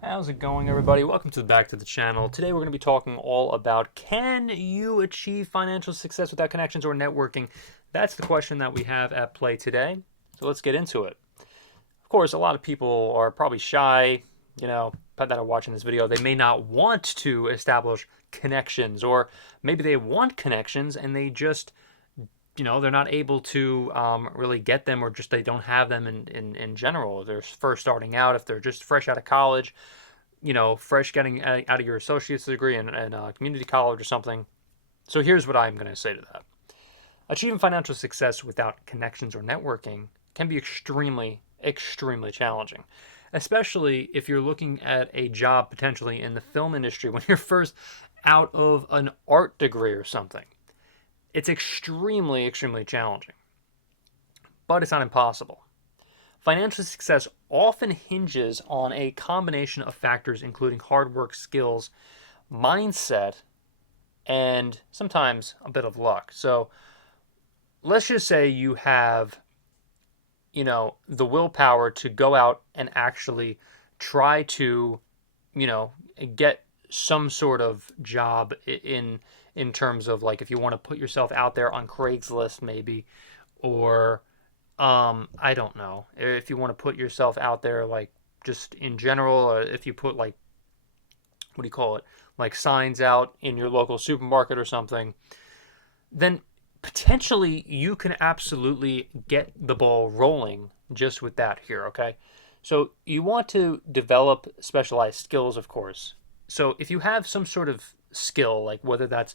How's it going, everybody? Welcome back to the channel. Today we're going to be talking all about, can you achieve financial success without connections or networking? That's the question that we have at play today. So let's get into it. Of course, a lot of people are probably shy, that are watching this video. They may not want to establish connections, or maybe they want connections and they just they're not able to really get them, or just they don't have them in general. They're first starting out, if they're just fresh out of college, fresh getting out of your associate's degree in community college or something. So here's what I'm going to say to that. Achieving financial success without connections or networking can be extremely, extremely challenging, especially if you're looking at a job potentially in the film industry when you're first out of an art degree or something. It's extremely, extremely challenging, but it's not impossible. Financial success often hinges on a combination of factors, including hard work, skills, mindset, and sometimes a bit of luck. So let's just say you have, the willpower to go out and actually try to, you know, get some sort of job in terms of, like, if you want to put yourself out there on Craigslist maybe, or I don't know, if you want to put yourself out there, like, just in general, or if you put, like, what do you call it, like signs out in your local supermarket or something, then potentially you can absolutely get the ball rolling just with that here, okay? So you want to develop specialized skills, of course. So if you have some sort of skill, like whether that's,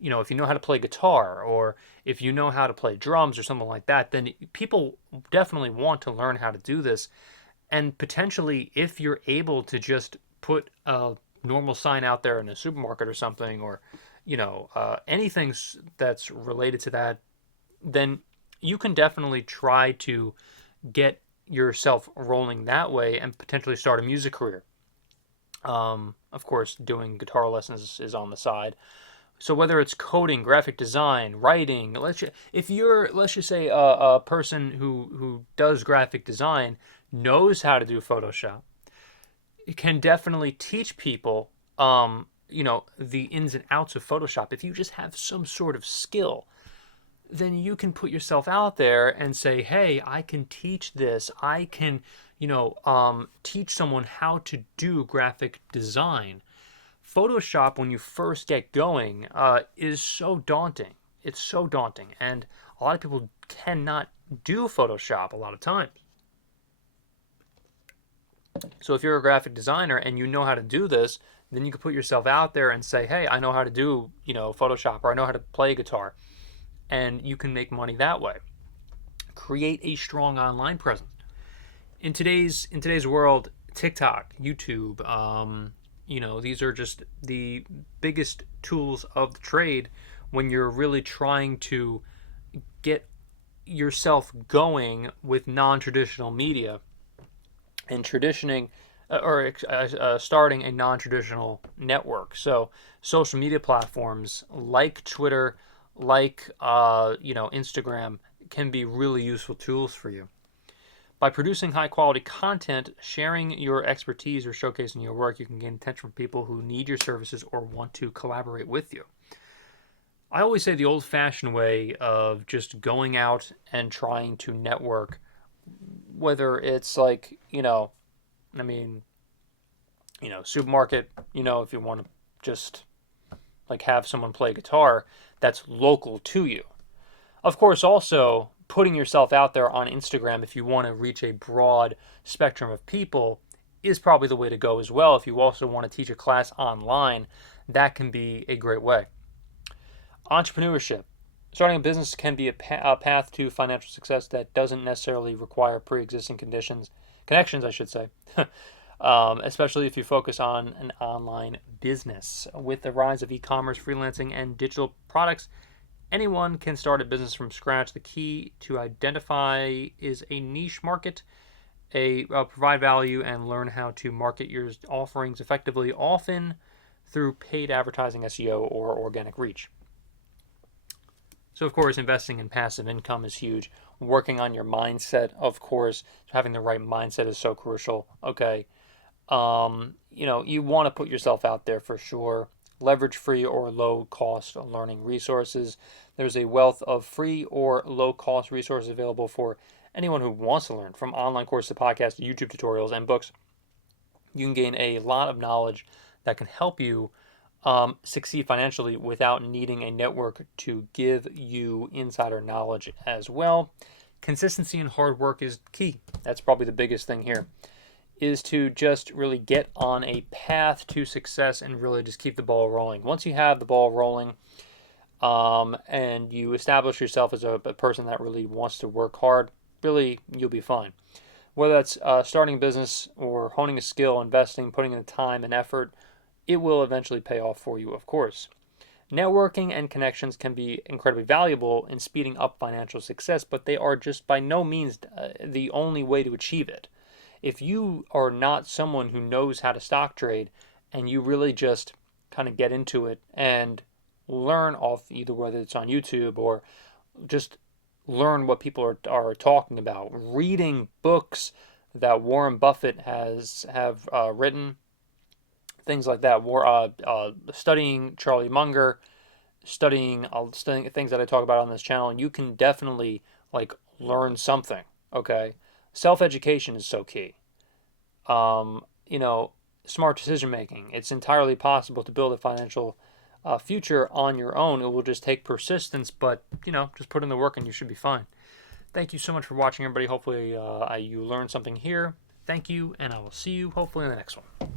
if you know how to play guitar, or if you know how to play drums or something like that, then people definitely want to learn how to do this. And potentially, if you're able to just put a normal sign out there in a supermarket or something, or anything that's related to that, then you can definitely try to get yourself rolling that way and potentially start a music career. Of course, doing guitar lessons is on the side. So whether it's coding, graphic design, writing, if you're, let's just say, a person who does graphic design, knows how to do Photoshop, it can definitely teach people, the ins and outs of Photoshop. If you just have some sort of skill, then you can put yourself out there and say, hey, I can teach this. I can, teach someone how to do graphic design. Photoshop, when you first get going, is so daunting. It's so daunting. And a lot of people cannot do Photoshop a lot of times. So if you're a graphic designer and you know how to do this, then you can put yourself out there and say, hey, I know how to do, Photoshop, or I know how to play guitar. And you can make money that way. Create a strong online presence. In today's world, TikTok, YouTube, these are just the biggest tools of the trade when you're really trying to get yourself going with non-traditional media, and starting a non-traditional network. So social media platforms like Twitter, like Instagram, can be really useful tools for you. By producing high quality content, sharing your expertise, or showcasing your work, you can gain attention from people who need your services or want to collaborate with you. I always say the old fashioned way of just going out and trying to network, whether it's like, I mean, supermarket, if you want to just like have someone play guitar that's local to you. Of course, also putting yourself out there on Instagram, if you want to reach a broad spectrum of people, is probably the way to go as well. If you also want to teach a class online, that can be a great way. Entrepreneurship. Starting a business can be a path to financial success that doesn't necessarily require pre-existing connections, I should say. Especially if you focus on an online business. With the rise of e-commerce, freelancing, and digital products, anyone can start a business from scratch. The key to identify is a niche market, provide value, and learn how to market your offerings effectively, often through paid advertising, SEO, or organic reach. So, of course, investing in passive income is huge. Working on your mindset, of course, having the right mindset is so crucial. Okay. you want to put yourself out there for sure. Leverage free or low cost learning resources. There's a wealth of free or low cost resources available for anyone who wants to learn, from online courses to podcasts, YouTube tutorials, and books. You can gain a lot of knowledge that can help you succeed financially without needing a network to give you insider knowledge as well. Consistency and hard work is key. That's probably the biggest thing here, is to just really get on a path to success and really just keep the ball rolling. Once you have the ball rolling, and you establish yourself as a person that really wants to work hard, really, you'll be fine. Whether that's starting a business or honing a skill, investing, putting in the time and effort, it will eventually pay off for you, of course. Networking and connections can be incredibly valuable in speeding up financial success, but they are just by no means the only way to achieve it. If you are not someone who knows how to stock trade and you really just kind of get into it and learn off, either whether it's on YouTube or just learn what people are talking about, reading books that Warren Buffett have written, things like that. Studying Charlie Munger, studying things that I talk about on this channel, and you can definitely learn something. Okay, self education is so key. You know, smart decision making. It's entirely possible to build a financial future on your own. It will just take persistence, but just put in the work and you should be fine. Thank you so much for watching, everybody. Hopefully you learned something here. Thank you, and I will see you hopefully in the next one.